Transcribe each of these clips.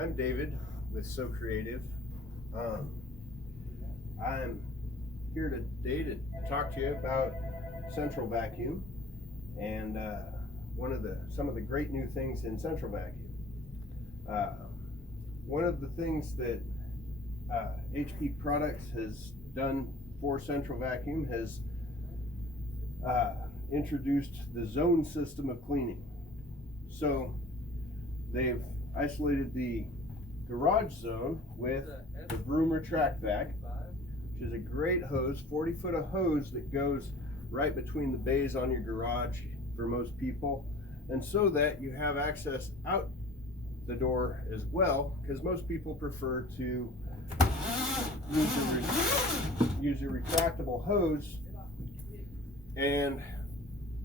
I'm David with So Creative. I'm here today to talk to you about Central Vacuum and some of the great new things in Central Vacuum. One of the things that HP Products has done for Central Vacuum has introduced the zone system of cleaning. So they've isolated the garage zone with the Vroom Retract Vac, which is a great hose, 40-foot of hose that goes right between the bays on your garage for most people, and so that you have access out the door as well, because most people prefer to use a retractable hose and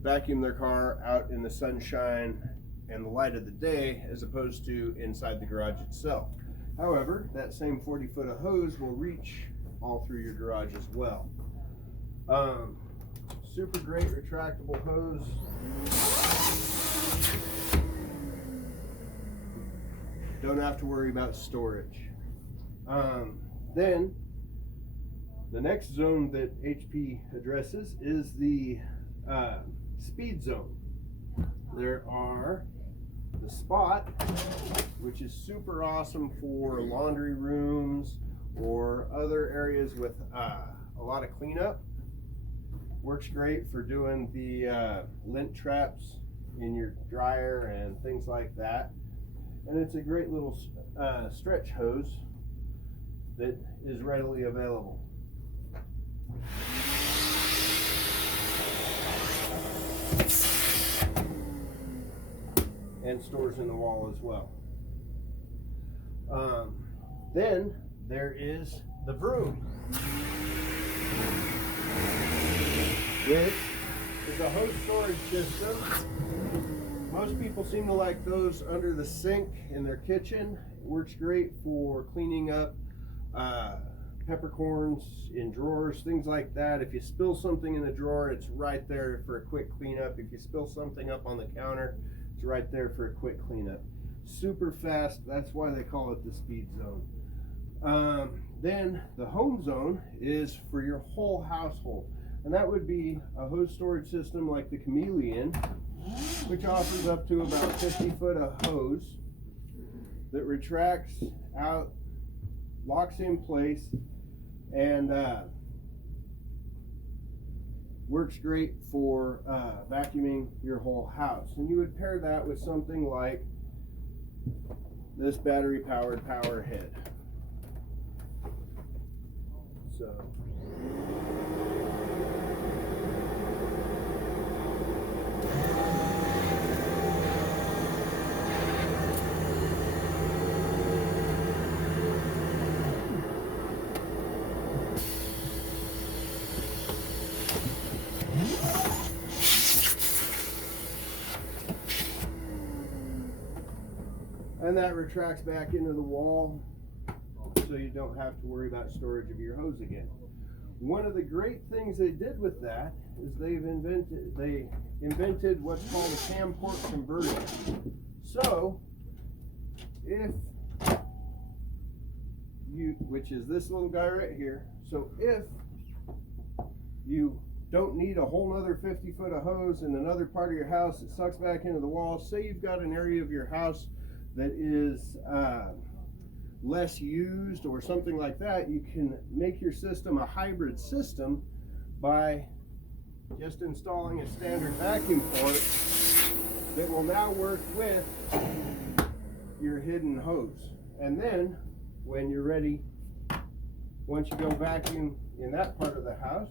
vacuum their car out in the sunshine and the light of the day as opposed to inside the garage itself. However, that same 40-foot of hose will reach all through your garage as well. Super great retractable hose. Don't have to worry about storage. Then the next zone that HP addresses is the speed zone. There are the Spot, which is super awesome for laundry rooms or other areas with a lot of cleanup. Works great for doing the lint traps in your dryer and things like that. And it's a great little stretch hose that is readily available. And stores in the wall as well. Then there is the Vroom, which is a hose storage system. Most people seem to like those under the sink in their kitchen. It works great for cleaning up peppercorns in drawers, things like that. If you spill something in the drawer, it's right there for a quick cleanup. If you spill something up on the counter, it's right there for a quick cleanup. Super fast, that's why they call it the speed zone. Then the home zone is for your whole household, and that would be a hose storage system like the Chameleon, which offers up to about 50-foot of hose that retracts out, locks in place, and works great for vacuuming your whole house. And you would pair that with something like this battery-powered power head. So and that retracts back into the wall, so you don't have to worry about storage of your hose again. One of the great things they did with that is they invented what's called a cam port converter. So if you, which is this little guy right here, so if you don't need a whole nother 50-foot of hose in another part of your house that sucks back into the wall, say you've got an area of your house that is less used or something like that, you can make your system a hybrid system by just installing a standard vacuum port that will now work with your hidden hose. And then when you're ready, once you go vacuum in that part of the house,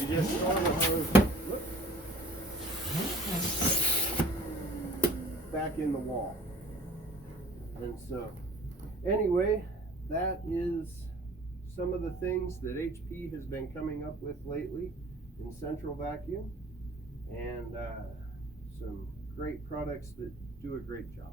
you just store the hose back in the wall. And so anyway, that is some of the things that HP has been coming up with lately in Central Vacuum, and some great products that do a great job.